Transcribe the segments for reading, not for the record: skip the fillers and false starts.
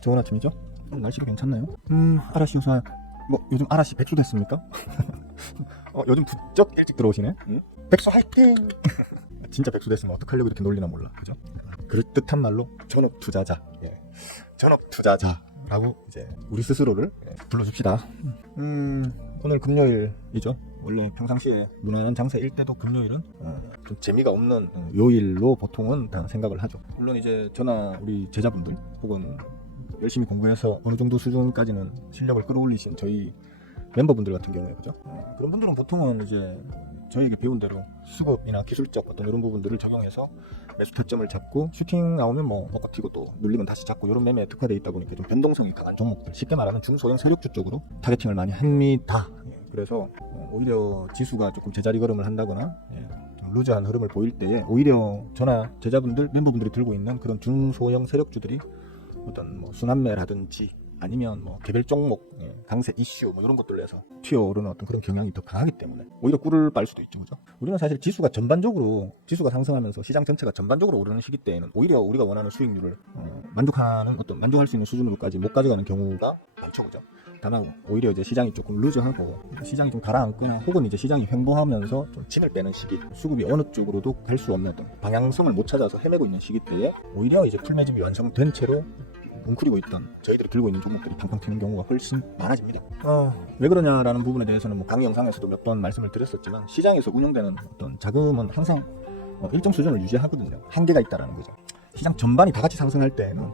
좋은 아침이죠? 오늘 날씨가 괜찮나요? 아라시 요사 뭐 요즘 아라시 백수 됐습니까? 요즘 부쩍 일찍 들어오시네? 백수 화이팅! 진짜 백수 됐으면 어떡하려고 이렇게 놀리나 몰라, 그죠? 그럴듯한 말로 전업 투자자, 전업 투자자라고 이제 우리 스스로를 불러줍시다. 오늘 금요일이죠. 원래 평상시에 무난한 장사일 때도 금요일은 좀 재미가 없는 요일로 보통은 다 생각을 하죠. 물론 이제 저나 우리 제자분들 혹은 열심히 공부해서 어느 정도 수준까지는 실력을 끌어올리신 저희 멤버분들 같은 경우에, 그죠? 그런 분들은 보통은 이제 저희에게 배운 대로 수급이나 기술적 어떤 이런 부분들을 적용해서 매수 타점을 잡고 슈팅 나오면 뭐 버티고 또 눌리면 다시 잡고 이런 매매에 특화되어 있다 보니까 좀 변동성이 강한 종목들, 쉽게 말하면 중소형 세력주 쪽으로 타겟팅을 많이 합니다. 그래서 오히려 지수가 조금 제자리 걸음을 한다거나 좀 루즈한 흐름을 보일 때에 오히려 저나 제자분들, 멤버분들이 들고 있는 그런 중소형 세력주들이 어떤 뭐 순환매라든지 아니면 뭐 개별 종목, 강세 이슈 뭐 이런 것들로 해서 튀어오르는 어떤 그런 경향이 더 강하기 때문에 오히려 꿀을 빨 수도 있죠, 그죠? 우리는 사실 지수가 상승하면서 시장 전체가 전반적으로 오르는 시기 때에는 오히려 우리가 원하는 수익률을 만족할 수 있는 수준으로까지 못 가져가는 경우가 많죠, 그죠? 다만 오히려 이제 시장이 조금 루즈하고 시장이 좀 가라앉거나 혹은 이제 시장이 횡보하면서 좀 진을 빼는 시기, 수급이 어느 쪽으로도 갈 수 없는 어떤 방향성을 못 찾아서 헤매고 있는 시기 때에 오히려 이제 풀매집이 완성된 채로 뭉클이고 있던 저희들이 들고 있는 종목들이 팡팡 튀는 경우가 훨씬 많아집니다. 왜 그러냐라는 부분에 대해서는 뭐 강의 영상에서도 몇 번 말씀을 드렸었지만 시장에서 운영되는 어떤 자금은 항상 일정 수준을 유지하거든요. 한계가 있다라는 거죠. 시장 전반이 다 같이 상승할 때는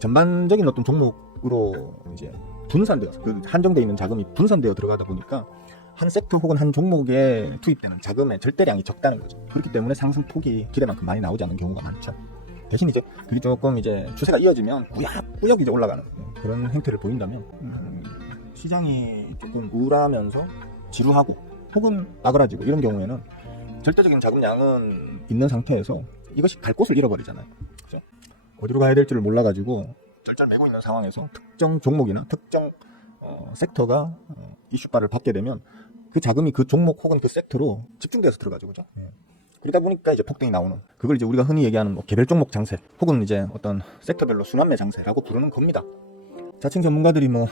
전반적인 어떤 종목으로 이제 분산되어서 그 한정되어 있는 자금이 분산되어 들어가다 보니까 한 섹터 혹은 한 종목에 투입되는 자금의 절대량이 적다는 거죠. 그렇기 때문에 상승폭이 기대만큼 많이 나오지 않는 경우가 많죠. 대신 이제 그게 조금 이제 추세가 이어지면 꾸역꾸역 이제 올라가는 그런 행태를 보인다면 시장이 조금 우울하면서 지루하고 혹은 나그라지고 이런 경우에는 절대적인 자금량은 있는 상태에서 이것이 갈 곳을 잃어버리잖아요. 그죠? 어디로 가야 될지를 몰라가지고 쩔쩔 매고 있는 상황에서 특정 종목이나 특정 섹터가 이슈바를 받게 되면 그 자금이 그 종목 혹은 그 섹터로 집중돼서 들어가죠, 그죠? 그러다 보니까 이제 폭등이 나오는, 그걸 이제 우리가 흔히 얘기하는 뭐 개별 종목 장세 혹은 이제 어떤 섹터별로 순환매 장세라고 부르는 겁니다. 자칭 전문가들이 뭐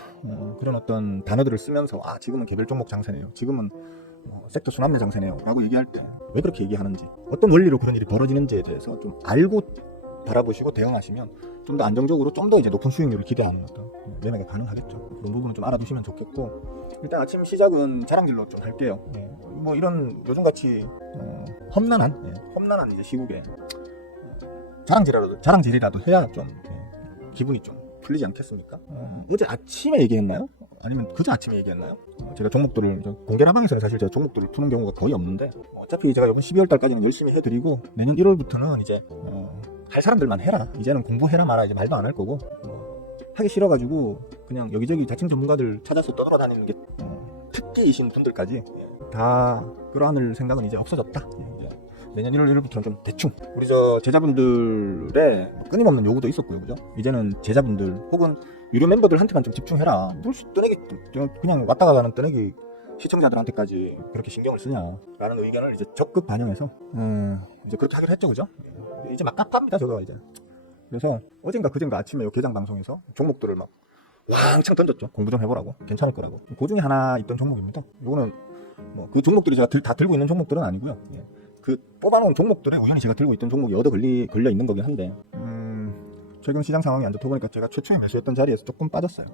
그런 어떤 단어들을 쓰면서 지금은 개별 종목 장세네요, 지금은 섹터 순환매 장세네요 라고 얘기할 때 왜 그렇게 얘기하는지, 어떤 원리로 그런 일이 벌어지는지에 대해서 좀 알고 바라보시고 대응하시면 좀 더 안정적으로 좀 더 이제 높은 수익률을 기대하는 어떤 매매가 가능하겠죠. 그런 부분은 좀 알아두시면 좋겠고, 일단 아침 시작은 자랑질로 좀 할게요. 뭐 이런 요즘같이 험난한 이제 시국에 자랑질이라도 해야 좀 기분이 좀 풀리지 않겠습니까? 어제 아침에 얘기했나요? 아니면 그제 아침에 얘기했나요? 제가 종목들을 공개 라방에서는 사실 제가 종목들을 푸는 경우가 거의 없는데, 어차피 제가 이번 12월 달까지는 열심히 해드리고 내년 1월부터는 이제 할 사람들만 해라, 이제는 공부해라 마라 이제 말도 안 할 거고, 하기 싫어가지고 그냥 여기저기 자칭 전문가들 찾아서 떠돌아다니는 게 특기이신 분들까지 다 끌어안을 생각은 이제 없어졌다. 내년 1월 1일부터는 좀 대충 우리 제자분들의 끊임없는 요구도 있었고요, 그죠? 이제는 제자분들 혹은 유료 멤버들한테만 좀 집중해라. 뭘 뜨내기 그냥 왔다 가는 뜨내기 시청자들한테까지 그렇게 신경을 쓰냐라는 의견을 이제 적극 반영해서 이제 그렇게 하기로 했죠, 그죠? 이제 막 깝깝합니다, 저도 이제. 그래서 어젠가 그젠가 아침에 요 개장 방송에서 종목들을 막 왕창 던졌죠. 공부 좀 해보라고, 괜찮을 거라고. 그 중에 하나 있던 종목입니다. 요거는 뭐 그 종목들이 제가 다 들고 있는 종목들은 아니고요. 그 뽑아놓은 종목들에 우연히 제가 들고 있던 종목이 걸려 있는 거긴 한데, 최근 시장 상황이 안 좋다 보니까 제가 최초에 매수했던 자리에서 조금 빠졌어요.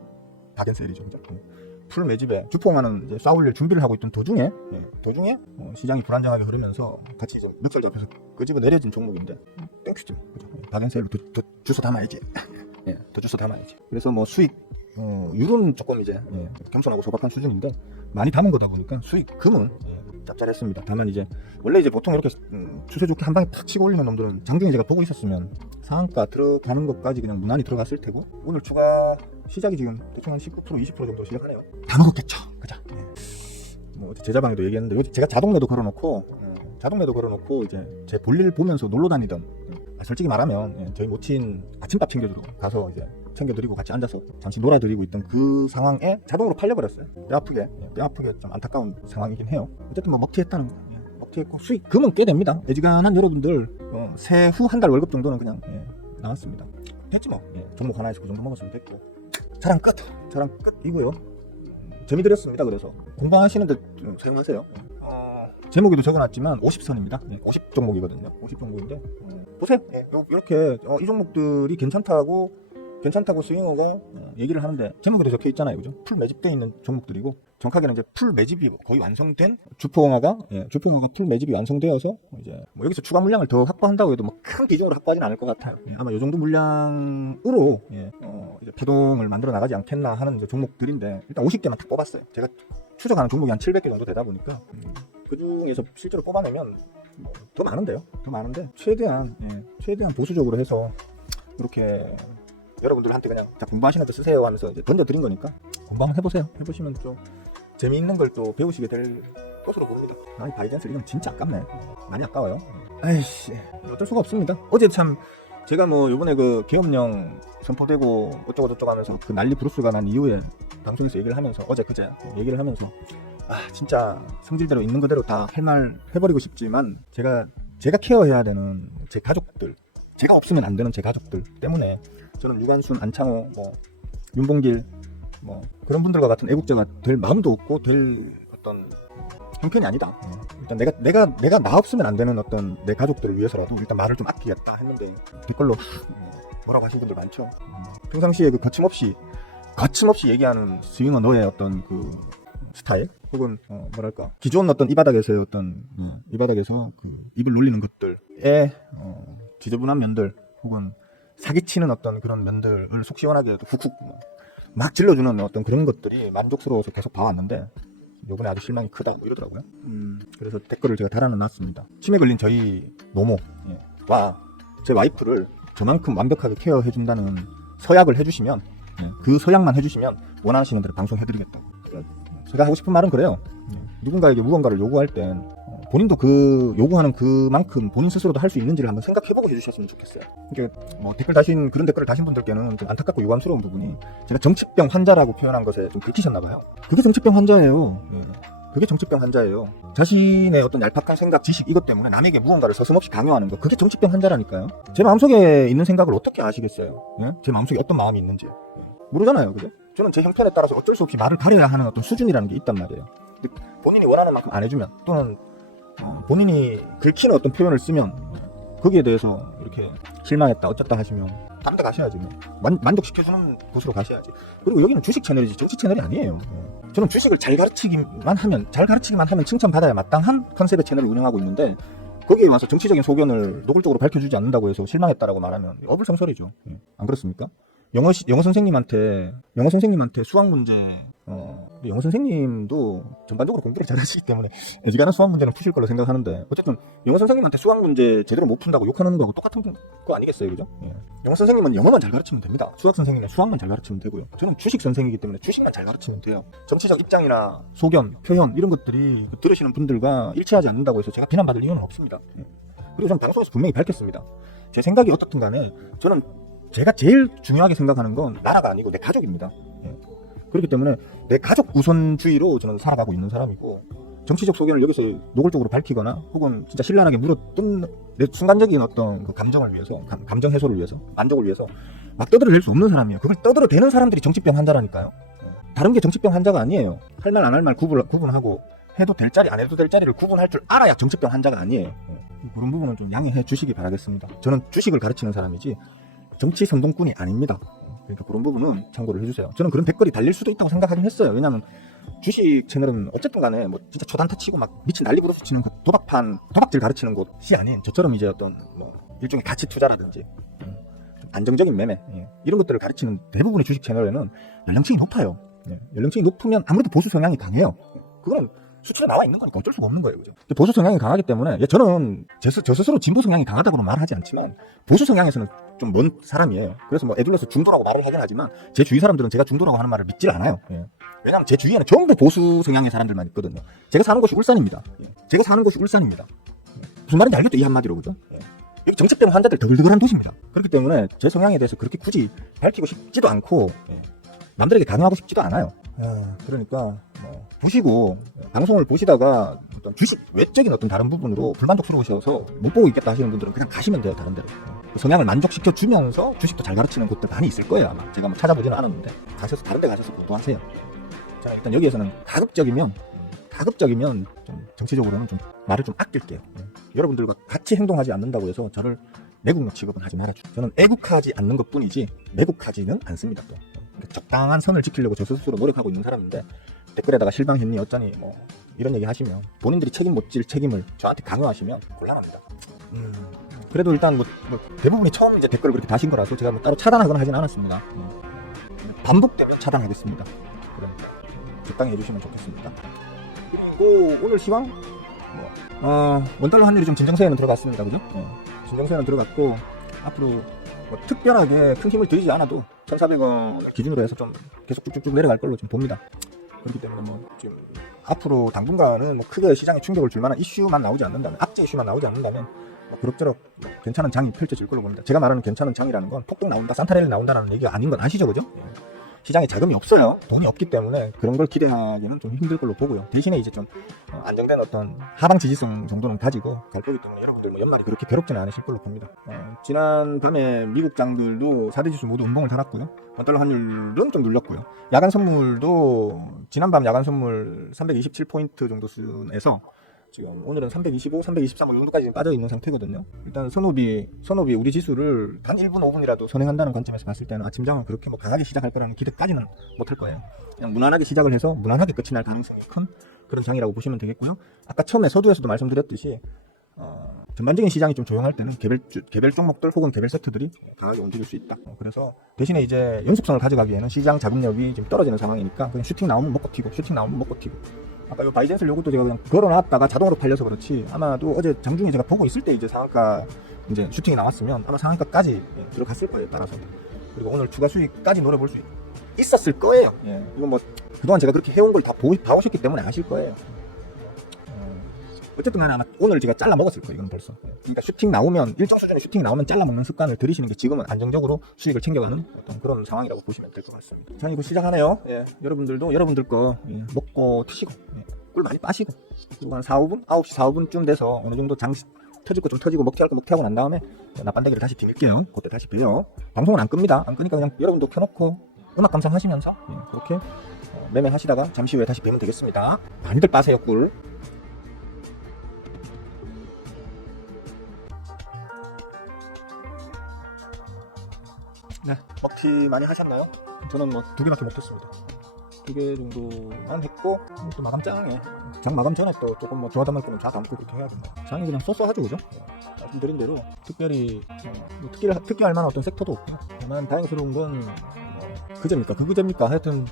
박앤셀이죠, 그죠? 풀 매집에 주포만은 이제 싸울 준비를 하고 있던 도중에 시장이 불안정하게 흐르면서 같이 좀 멱살 잡혀서 끄집어 내려진 종목인데 땡큐죠, 그죠? 박앤셀로 더 주워 담아야지. 더 주워 담아야지. 그래서 뭐 수익 율은 조금 이제 겸손하고 소박한 수준인데 많이 담은 거다 보니까 수익금은 짭짤했습니다. 다만 이제 원래 이제 보통 이렇게 추세 좋게 한 방에 탁 치고 올리는 놈들은 장중에 제가 보고 있었으면 상한가 들어가는 것까지 그냥 무난히 들어갔을 테고, 오늘 추가 시작이 지금 대충 한 19% 20% 정도 시작하네요. 다 먹었겠죠, 그죠? 뭐 제자방에도 얘기했는데 제가 자동 매도 걸어놓고 이제 제 볼일 보면서 놀러 다니던, 솔직히 말하면 저희 모친 아침밥 챙겨주러 가서 이제 챙겨드리고 같이 앉아서 잠시 놀아드리고 있던 그 상황에 자동으로 팔려버렸어요. 뼈 아프게 좀 안타까운 상황이긴 해요. 어쨌든 뭐 먹튀했다는 거, 먹튀했고 수익금은 꽤 됩니다. 애지간한 여러분들 세후 한 달 월급 정도는 그냥 나왔습니다. 됐지 뭐. 예, 종목 하나에서 그 정도 먹었으면 됐고. 자랑 끝이고요. 재미 드렸습니다. 그래서 공부하시는데 사용하세요. 제목에도 적어놨지만 50선입니다. 50 종목이거든요. 50 종목인데 보세요. 이렇게 이 종목들이 괜찮다고 스윙어가 얘기를 하는데 제목에도 적혀 있잖아요. 그죠? 풀 매집되어 있는 종목들이고 정확하게는 이제 풀 매집이 거의 완성된 주포홍화가 풀 매집이 완성되어서 이제 뭐 여기서 추가 물량을 더 확보한다고 해도 뭐 큰 비중으로 확보하진 않을 것 같아요. 아마 이 정도 물량으로 이제 파동을 만들어 나가지 않겠나 하는 이제 종목들인데 일단 50개만 다 뽑았어요. 제가 추적하는 종목이 한 700개 정도 되다 보니까 그 중에서 실제로 뽑아내면 더 많은데요. 더 많은데 최대한 보수적으로 해서 이렇게 여러분들한테 그냥 자 공부하시는 데 쓰세요 하면서 이제 던져드린 거니까 공부 한번 해보세요. 해보시면 좀 재미있는 걸 또 배우시게 될 것으로 봅니다. 아니 바이젠스 이건 진짜 아깝네. 많이 아까워요. 아이씨 어쩔 수가 없습니다. 어제 참 제가 뭐 요번에 그 계엄령 선포되고 어쩌고 저쩌고 하면서 그 난리 브루스가 난 이후에 방송에서 얘기를 하면서 어제 그제 얘기를 하면서 진짜 성질대로 있는 그대로 다 할 말 해버리고 싶지만 제가 케어해야 되는 제 가족들, 제가 없으면 안 되는 제 가족들 때문에 저는 유관순, 안창호, 뭐 윤봉길 뭐 그런 분들과 같은 애국자가 될 마음도 없고 될 어떤 형편이 아니다. 일단 내가 나 없으면 안 되는 어떤 내 가족들을 위해서라도 일단 말을 좀 아끼겠다 했는데 댓글로 뭐라고 하신 분들 많죠. 평상시에 그 거침없이 얘기하는 스윙어 너의 어떤 그 스타일 혹은 뭐랄까 기존 어떤 이 바닥에서의 어떤 이 바닥에서 그 입을 놀리는 것들의 지저분한 면들 혹은 사기치는 어떤 그런 면들을 속 시원하게 훅훅 막 질러주는 어떤 그런 것들이 만족스러워서 계속 봐왔는데 요번에 아주 실망이 크다 뭐 이러더라고요. 그래서 댓글을 제가 달아놨습니다. 치매 걸린 저희 노모와 제 와이프를 저만큼 완벽하게 케어해준다는 서약을 해주시면 그 서약만 해주시면 원하시는 대로 방송해드리겠다. 제가 하고 싶은 말은 그래요. 누군가에게 무언가를 요구할 땐 본인도 그 요구하는 그만큼 본인 스스로도 할 수 있는지를 한번 생각해보고 해주셨으면 좋겠어요. 그러니까 뭐 그런 댓글을 다신 분들께는 좀 안타깝고 유감스러운 부분이 제가 정치병 환자라고 표현한 것에 좀 긁히셨나봐요. 그게 정치병 환자예요. 그게 정치병 환자예요. 자신의 어떤 얄팍한 생각, 지식 이것 때문에 남에게 무언가를 서슴없이 강요하는 거, 그게 정치병 환자라니까요. 제 마음속에 있는 생각을 어떻게 아시겠어요? 제 마음속에 어떤 마음이 있는지 모르잖아요. 그죠? 저는 제 형편에 따라서 어쩔 수 없이 말을 가려야 하는 어떤 수준이라는 게 있단 말이에요. 근데 본인이 원하는 만큼 안 해주면 또는 본인이 긁히는 어떤 표현을 쓰면 거기에 대해서 이렇게 실망했다 어쩌다 하시면 다른 데 가셔야지 뭐. 만족시켜주는 곳으로 가셔야지. 그리고 여기는 주식 채널이지 정치 채널이 아니에요. 저는 주식을 잘 가르치기만 하면 칭찬받아야 마땅한 컨셉의 채널을 운영하고 있는데 거기에 와서 정치적인 소견을 노골적으로 밝혀주지 않는다고 해서 실망했다라고 말하면 어불성설이죠. 안 그렇습니까? 영어 선생님한테 수학 문제 영어 선생님도 전반적으로 공부를 잘하시기 때문에 애지간한 수학 문제는 푸실 걸로 생각하는데 어쨌든 영어 선생님한테 수학 문제 제대로 못 푼다고 욕하는 거하고 똑같은 거 아니겠어요, 그죠? 영어 선생님은 영어만 잘 가르치면 됩니다. 수학 선생님은 수학만 잘 가르치면 되고요. 저는 주식 선생이기 때문에 주식만 잘 가르치면 돼요. 정치적 입장이나 소견, 표현 이런 것들이 들으시는 분들과 일치하지 않는다고 해서 제가 비난받을 이유는 없습니다. 그리고 저는 방송에서 분명히 밝혔습니다. 제 생각이 어떻든 간에 저는 제가 제일 중요하게 생각하는 건 나라가 아니고 내 가족입니다. 그렇기 때문에 내 가족 우선주의로 저는 살아가고 있는 사람이고 정치적 소견을 여기서 노골적으로 밝히거나 혹은 진짜 신랄하게 물어뜯는 내 순간적인 어떤 그 감정을 위해서 감정 해소를 위해서 만족을 위해서 막 떠들어댈 수 없는 사람이에요. 그걸 떠들어대는 사람들이 정치병 환자라니까요. 다른 게 정치병 환자가 아니에요. 할 말 안 할 말 구분하고 해도 될 자리 안 해도 될 자리를 구분할 줄 알아야 정치병 환자가 아니에요. 그런 부분은 좀 양해해 주시기 바라겠습니다. 저는 주식을 가르치는 사람이지 정치 선동꾼이 아닙니다. 그러니까 그런 부분은 참고를 해주세요. 저는 그런 댓글이 달릴 수도 있다고 생각하긴 했어요. 왜냐면 주식 채널은 어쨌든 간에 뭐 진짜 초단타 치고 막 미친 난리 부르스 치는 도박질 가르치는 곳이 아닌 저처럼 이제 어떤 뭐 일종의 가치 투자라든지 안정적인 매매 이런 것들을 가르치는 대부분의 주식 채널에는 연령층이 높아요. 연령층이 높으면 아무래도 보수 성향이 강해요. 그거는 수출에 나와 있는 거니까 어쩔 수가 없는 거예요. 그죠? 보수 성향이 강하기 때문에 저는 저 스스로 진보 성향이 강하다고는 말하지 않지만 보수 성향에서는 좀 먼 사람이에요. 그래서 뭐 애둘러서 중도라고 말을 하긴 하지만 제 주위 사람들은 제가 중도라고 하는 말을 믿질 않아요. 왜냐하면 제 주위에는 전부 보수 성향의 사람들만 있거든요. 제가 사는 곳이 울산입니다. 무슨 말인지 알겠죠? 이 한마디로. 그죠? 여기 정치병 환자들 더글더글한 도시입니다. 그렇기 때문에 제 성향에 대해서 그렇게 굳이 밝히고 싶지도 않고 남들에게 강요하고 싶지도 않아요. 그러니까 보시고 방송을 보시다가 어떤 주식 외적인 어떤 다른 부분으로 불만족스러우셔서 못 보고 있겠다 하시는 분들은 그냥 가시면 돼요. 다른 데로. 성향을 만족시켜 주면서 주식도 잘 가르치는 곳들 많이 있을 거예요. 아마 제가 뭐 찾아보지는 않았는데 가셔서 다른 데 가셔서 공부하세요. 저는 일단 여기에서는 가급적이면 좀 정치적으로는 좀 말을 좀 아낄게요. 여러분들과 같이 행동하지 않는다고 해서 저를 매국노 취급은 하지 말아주세요. 저는 애국하지 않는 것뿐이지 매국하지는 않습니다. 또 적당한 선을 지키려고 저 스스로 노력하고 있는 사람인데 댓글에다가 실망했니 어쩌니 뭐 이런 얘기 하시면 본인들이 책임 못 질 책임을 저한테 강요하시면 곤란합니다. 그래도 일단 뭐 대부분이 처음 이제 댓글을 그렇게 다신 거라서 제가 뭐 따로 차단하거나 하진 않았습니다. 반복되면 차단하겠습니다. 그러니까 적당히 해주시면 좋겠습니다. 그리고 오늘 시황 원달러 환율이 좀 진정세에는 들어갔습니다. 그죠? 진정세는 들어갔고 앞으로 뭐 특별하게 큰 힘을 들이지 않아도 1,400원 기준으로 해서 좀 계속 쭉쭉쭉 내려갈 걸로 좀 봅니다. 그렇기 때문에 뭐 지금 앞으로 당분간은 뭐 크게 시장에 충격을 줄 만한 이슈만 나오지 않는다면, 악재 이슈만 나오지 않는다면 뭐 그럭저럭 괜찮은 장이 펼쳐질 걸로 봅니다. 제가 말하는 괜찮은 장이라는 건 폭등 나온다, 산타랠리 나온다는 얘기가 아닌 건 아시죠, 그죠? 시장에 자금이 없어요. 돈이 없기 때문에 그런 걸 기대하기는 좀 힘들 걸로 보고요. 대신에 이제 좀 안정된 어떤 하방 지지성 정도는 가지고 갈 거기 때문에 여러분들 뭐 연말이 그렇게 괴롭지는 않으실 걸로 봅니다. 지난 밤에 미국 장들도 4대 지수 모두 음봉을 달았고요. 원달러 환율은 좀 눌렸고요. 야간 선물도 지난밤 야간 선물 327포인트 정도 수준에서 지금 오늘은 325, 323 정도까지 빠져 있는 상태거든요. 일단 선호비 우리 지수를 단 1분, 5분이라도 선행한다는 관점에서 봤을 때는 아침장을 그렇게 뭐 강하게 시작할 거라는 기대까지는 못할 거예요. 그냥 무난하게 시작을 해서 무난하게 끝이 날 가능성이 큰 그런 장이라고 보시면 되겠고요. 아까 처음에 서두에서도 말씀드렸듯이 전반적인 시장이 좀 조용할 때는 개별 종목들 혹은 개별 세트들이 강하게 움직일 수 있다. 그래서 대신에 이제 연속성을 가져가기에는 시장 자금력이 좀 떨어지는 상황이니까 그냥 슈팅 나오면 먹고 튀고, 슈팅 나오면 먹고 튀고. 아까 요 바이젠슬 요것도 제가 그냥 걸어놨다가 자동으로 팔려서 그렇지 아마도 어제 장중에 제가 보고 있을 때 이제 상한가 이제 슈팅이 나왔으면 아마 상한가까지 들어갔을 거예요. 따라서. 그리고 오늘 추가 수익까지 노려볼 수 있었을 거예요. 이건 뭐 그동안 제가 그렇게 해온 걸 다 봐오셨기 때문에 아실 거예요. 어쨌든 간에 아마 오늘 제가 잘라 먹었을 거예요. 이건 벌써. 그러니까 슈팅 나오면 일정 수준의 슈팅이 나오면 잘라 먹는 습관을 들이시는 게 지금은 안정적으로 수익을 챙겨가는 어떤 그런 상황이라고 보시면 될 것 같습니다. 자, 이거 시작하네요. 여러분들도 여러분들 거 먹고 트시고 꿀 많이 빠시고 그리고 한 4, 5분? 9시 4, 5분쯤 돼서 어느 정도 장 터질 거 좀 터지고 먹튀할 거 먹튀하고 난 다음에 나빤대기를 다시 디밀게요. 그때 다시 봬요. 방송은 안 끕니다. 안 끄니까 그냥 여러분도 켜놓고 음악 감상하시면서 그렇게 매매하시다가 잠시 후에 다시 뵈면 되겠습니다. 많이들 빠세요, 꿀. 네, 먹튀 많이 하셨나요? 저는 뭐 2개밖에 못했습니다. 2개 정도만 했고 또 마감 짱에 장 마감 전에 또 조금 뭐 좋아담을 거면 자 담고 그렇게 해야 된다. 장이 그냥 쏘쏘하죠, 그죠? 말씀드린 대로 특별히 뭐 특기할 만한 어떤 섹터도 없고 다만 다행스러운 건 그제입니까? 그제입니까? 하여튼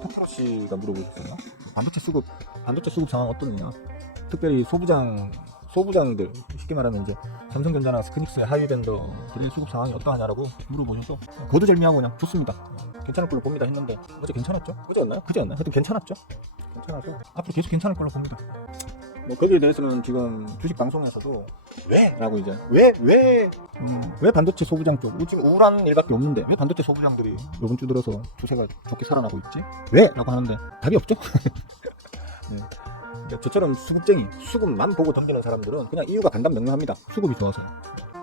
탁프로 씨가 물어보셨어요. 반도체 수급 상황 어떠느냐? 특별히 소부장들 쉽게 말하면 이제 삼성전자나 스크닉스의 하위 벤더들의 수급 상황이 어떠하냐라고 물어보셔서 거두절미하고 그냥 좋습니다. 괜찮을 걸로 봅니다 했는데 어제 괜찮았죠? 그제였나요? 하여튼 괜찮았죠? 괜찮아서 앞으로 계속 괜찮을 걸로 봅니다. 뭐 거기에 대해서는 지금 주식 방송에서도 왜? 라고 이제 왜 반도체 소부장 쪽 지금 우울한 일밖에 없는데 왜 반도체 소부장들이 요번 주 들어서 주세가 좋게 살아나고 있지? 왜? 라고 하는데 답이 없죠? 네. 그러니까 저처럼 수급만 보고 덤비는 사람들은 그냥 이유가 간단명료합니다. 수급이 좋아서.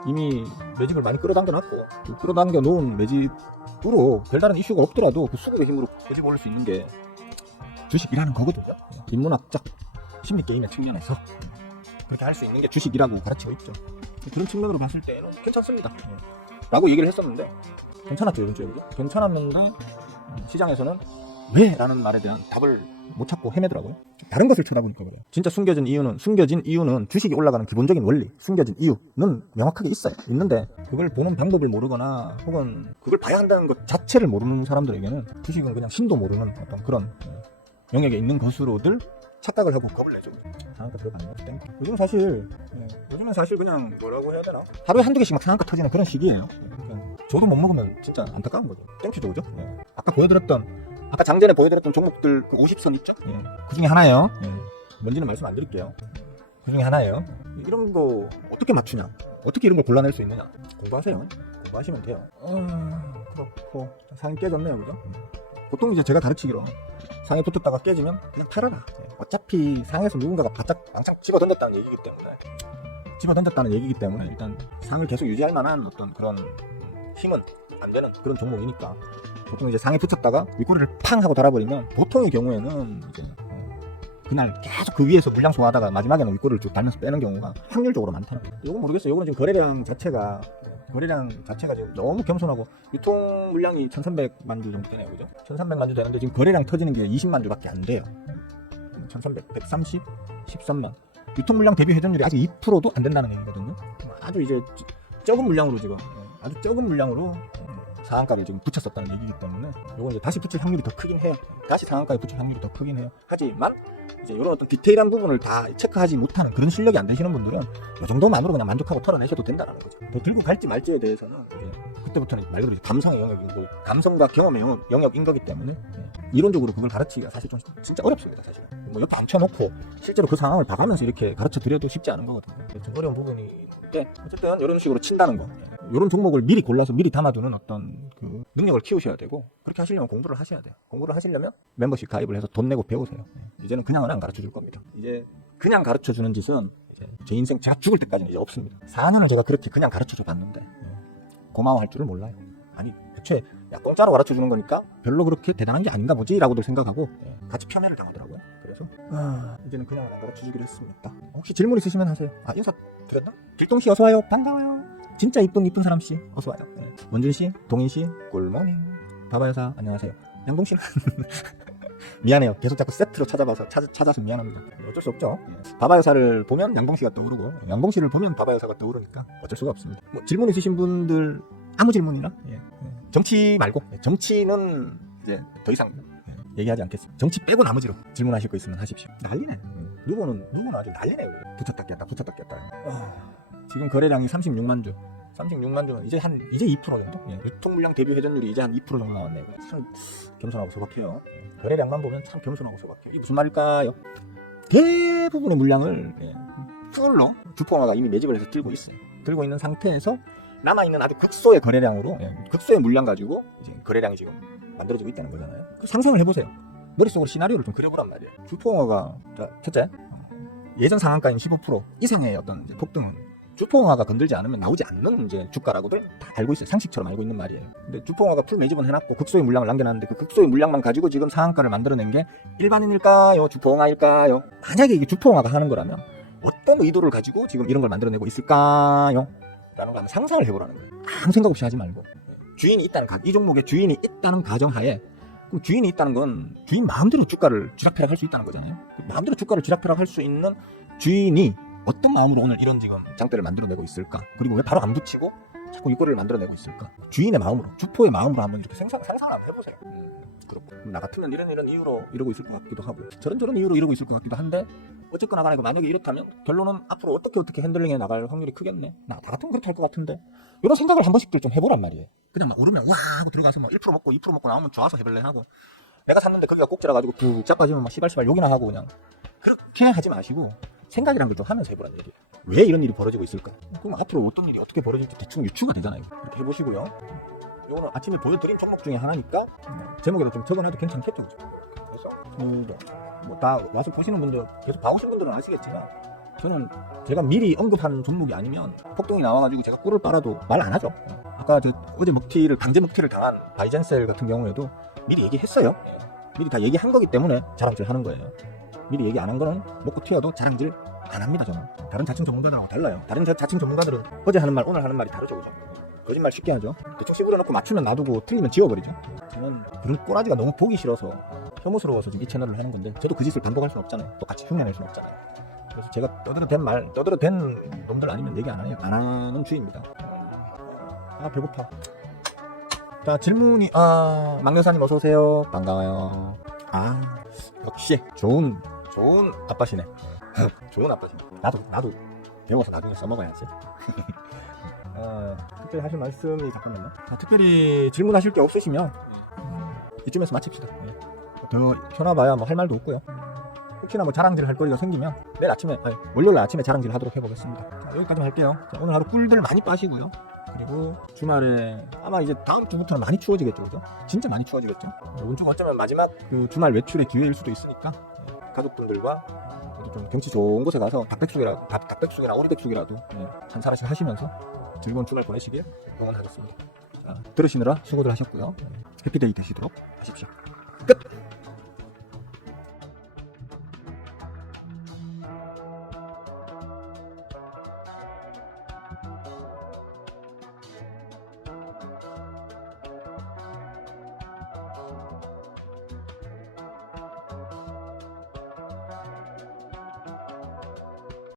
이미 매집을 많이 끌어당겨 놨고 끌어당겨 놓은 매집으로 별다른 이슈가 없더라도 그 수급의 힘으로 매집 올릴 수 있는 게 주식이라는 거거든요. 인문학적 심리게임의 측면에서 그렇게 할 수 있는 게 주식이라고 가르치고 있죠. 그런 측면으로 봤을 때는 괜찮습니다. 라고 얘기를 했었는데 괜찮았죠, 이번 주에. 괜찮았는데 시장에서는 왜? 라는 말에 대한 답을 못 찾고 헤매더라고요. 다른 것을 쳐다보니까 그래요. 진짜 숨겨진 이유는 주식이 올라가는 기본적인 원리, 숨겨진 이유는 명확하게 있는데 그걸 보는 방법을 모르거나 혹은 그걸 봐야 한다는 것 자체를 모르는 사람들에게는 주식은 그냥 신도 모르는 어떤 그런 영역에 있는 것으로들 착각을 하고 겁을 내죠. 상한가 들어가는 거 땡큐. 요즘은 사실 그냥 뭐라고 해야 되나? 하루에 한두 개씩 막 상한가 터지는 그런 시기예요. 저도 못 먹으면 진짜 안타까운 거죠. 땡큐죠, 그죠? 아까 장전에 보여드렸던 종목들 그 50선 있죠? 그 중에 하나예요. 뭔지는 말씀 안 드릴게요. 그 중에 하나예요. 이런 거 어떻게 맞추냐? 어떻게 이런 걸 골라낼 수 있느냐? 공부하세요. 공부하시면 돼요. 그렇고 상이 깨졌네요, 그죠? 보통 이제 제가 가르치기로 상에 붙었다가 깨지면 그냥 팔아라. 어차피 상에서 누군가가 바짝 왕창 집어 던졌다는 얘기이기 때문에 집어 던졌다는 얘기이기 때문에 일단 상을 계속 유지할 만한 어떤 그런 힘은 안 되는 그런 종목이니까 보통 이제 상에 붙였다가 윗꼬리를 팡 하고 달아버리면 보통의 경우에는 이제 그날 계속 그 위에서 물량 소화하다가 마지막에는 윗꼬리를 쭉 달면서 빼는 경우가 확률적으로 많다는 거예요. 이건 모르겠어요. 이거는 지금 거래량 자체가 지금 너무 겸손하고 유통 물량이 1300만 주 정도 되네요. 그죠? 1300만 주 되는데 지금 거래량 터지는 게 20만 주밖에 안 돼요. 1300, 130, 13만. 유통 물량 대비 회전율이 아직 2%도 안 된다는 얘기거든요. 아주 이제 적은 물량으로 지금 아주 적은 물량으로 상한가를 지금 붙였었다는 얘기이기 때문에 이건 이제 다시 붙일 확률이 더 크긴 해요. 다시 상한가에 붙일 확률이 더 크긴 해요. 하지만 이제 이런 어떤 디테일한 부분을 다 체크하지 못하는 그런 실력이 안 되시는 분들은 이 정도만으로 그냥 만족하고 털어내셔도 된다는 거죠. 더 들고 갈지 말지에 대해서는 그때부터는 말 그대로 감성의 영역이고 감성과 경험의 영역인 거기 때문에 이론적으로 그걸 가르치기가 사실 좀 진짜 어렵습니다. 사실 뭐 옆에 앉혀놓고 실제로 그 상황을 봐가면서 이렇게 가르쳐 드려도 쉽지 않은 거거든요. 좀 어려운 부분인데 어쨌든 이런 식으로 친다는 거, 이런 종목을 미리 골라서 미리 담아두는 어떤 그 능력을 키우셔야 되고, 그렇게 하시려면 공부를 하셔야 돼요. 공부를 하시려면 멤버십 가입을 해서 돈 내고 배우세요. 이제는 그냥은 안 가르쳐 줄 겁니다. 이제 그냥 가르쳐 주는 짓은 이제 제 인생 제가 죽을 때까지는 이제 없습니다. 4년을 제가 그렇게 그냥 가르쳐 줘 봤는데 고마워할 줄을 몰라요. 아니 애초에 공짜로 가르쳐 주는 거니까 별로 그렇게 대단한 게 아닌가 보지 라고도 생각하고 같이 편애를 당하더라고요. 그래서 이제는 그냥 안 가르쳐 주기로 했습니다. 혹시 질문 있으시면 하세요. 인사 드렸나? 길동씨 어서와요. 반가워요. 진짜 이쁜 사람씨 어서와요. 원준씨, 동인씨 굿모닝. 바바여사 안녕하세요. 양동씨는 미안해요. 계속 자꾸 세트로 찾아서 미안합니다. 어쩔 수 없죠. 바바여사를 보면 양봉씨가 떠오르고 양봉씨를 보면 바바여사가 떠오르니까 어쩔 수가 없습니다. 뭐 질문 있으신 분들 아무 질문이나 정치 말고 정치는 이제 더 이상 얘기하지 않겠습니다. 정치 빼고 나머지로 질문하실 거 있으면 하십시오. 난리네. 누구는 아주 난리네. 붙였다 꼈다 지금 거래량이 36만 주. 36만 주면 이제 2% 정도? 유통 물량 대비 회전율이 이제 한 2% 정도 나왔네요. 참 겸손하고 소박해요. 거래량만 보면 참 겸손하고 소박해요. 이게 무슨 말일까요? 대부분의 물량을 풀로 주포화가 이미 매집을 해서 들고 있는 상태에서 남아있는 아주 극소의 거래량으로 극소의 물량 가지고 이제 거래량이 지금 만들어지고 있다는 거잖아요. 상상을 해보세요. 머릿속으로 시나리오를 좀 그려보란 말이에요. 주포화가 첫째 예전 상한가인 15% 이상의 어떤 이제 폭등은 주포화가 건들지 않으면 나오지 않는 이제 주가라고들 다 알고 있어요. 상식처럼 알고 있는 말이에요. 근데 주포화가 풀 매집은 해놨고 극소의 물량을 남겨놨는데 그 극소의 물량만 가지고 지금 상한가를 만들어낸 게 일반인일까요? 주포화일까요? 만약에 이게 주포화가 하는 거라면 어떤 의도를 가지고 지금 이런 걸 만들어내고 있을까요? 라는 거 한번 상상을 해보라는 거예요. 아무 생각 없이 하지 말고 주인이 있다는 이 종목에 주인이 있다는 가정하에, 그럼 주인이 있다는 건 주인 마음대로 주가를 쥐락펴락할 수 있다는 거잖아요. 마음대로 주가를 쥐락펴락할 수 있는 주인이 어떤 마음으로 오늘 이런 지금 장대를 만들어내고 있을까? 그리고 왜 바로 안 붙이고 자꾸 이거를 만들어내고 있을까? 주인의 마음으로, 주포의 마음으로 한번 이렇게 상상을 한번 해보세요. 그렇고 나 같으면 이런 이유로 이러고 있을 것 같기도 하고 저런 이유로 이러고 있을 것 같기도 한데 어쨌거나 간에 만약에 이렇다면 결론은 앞으로 어떻게 핸들링해 나갈 확률이 크겠네. 나 같으면 그렇게 할 것 같은데 이런 생각을 한 번씩들 좀 해보란 말이에요. 그냥 막 오르면 와 하고 들어가서 막 1% 먹고 2% 먹고 나오면 좋아서 해볼래 하고, 내가 샀는데 거기가 꼭지라가지고 푹 자빠지면 막 시발시발 욕이나 하고 그냥 그렇게 하지 마시고 생각이란 걸 좀 하면서 해보란 얘기예요. 왜 이런 일이 벌어지고 있을까? 그럼 앞으로 어떤 일이 어떻게 벌어질지 대충 유추가 되잖아요. 이렇게 해보시고요. 이거는 아침에 보여드린 종목 중에 하나니까 제목에도 좀 적어놔도 괜찮겠죠. 그래서 뭐 다 와서 보시는 분들, 계속 봐오신 분들은 아시겠지만 저는 제가 미리 언급한 종목이 아니면 폭동이 나와가지고 제가 꿀을 빨아도 말 안 하죠. 아까 어제 강제 먹튀를 당한 바이젠셀 같은 경우에도 미리 얘기했어요. 미리 다 얘기한 거기 때문에 자랑질 하는 거예요. 미리 얘기 안 한 거는 먹고 튀어도 자랑질 안 합니다. 저는 다른 자칭 전문가들하고 달라요. 다른 자칭 전문가들은 어제 하는 말 오늘 하는 말이 다르죠. 그죠? 거짓말 쉽게 하죠. 대충 씹으려놓고 맞추면 놔두고 틀리면 지워버리죠. 저는 그런 꼬라지가 너무 보기 싫어서 혐오스러워서 지금 이 채널을 하는 건데 저도 그 짓을 반복할 수는 없잖아요. 똑같이 흉내낼 수는 없잖아요. 그래서 제가 떠들어댄 놈들 아니면 얘기 안 하는 주의입니다. 배고파. 자, 질문이 망여사님 어서오세요. 반가워요. 역시 좋은 아빠시네. 좋은 아빠시네. 나도 배워서 나중에 써먹어야지. 특별히 하실 말씀이 잠깐만요. 특별히 질문하실 게 없으시면 이쯤에서 마칩시다. 더 켜놔봐야 뭐 할 말도 없고요. 혹시나 뭐 자랑질 할 거리가 생기면 월요일 아침에 자랑질 하도록 해보겠습니다. 자, 여기까지 할게요. 자, 오늘 하루 꿀들 많이 빠시고요. 그리고 주말에 아마 이제 다음 주부터는 많이 추워지겠죠. 그죠? 진짜 많이 추워지겠죠. 운쪽 어쩌면 마지막 그 주말 외출의 기회일 수도 있으니까 가족분들과 좀 경치 좋은 곳에 가서 닭백숙이나 오리백숙이라도 한사라씩 하시면서 즐거운 주말 보내시길 응원하겠습니다. 자, 들으시느라 수고들 하셨고요. 해피데이 되시도록 하십시오. 끝!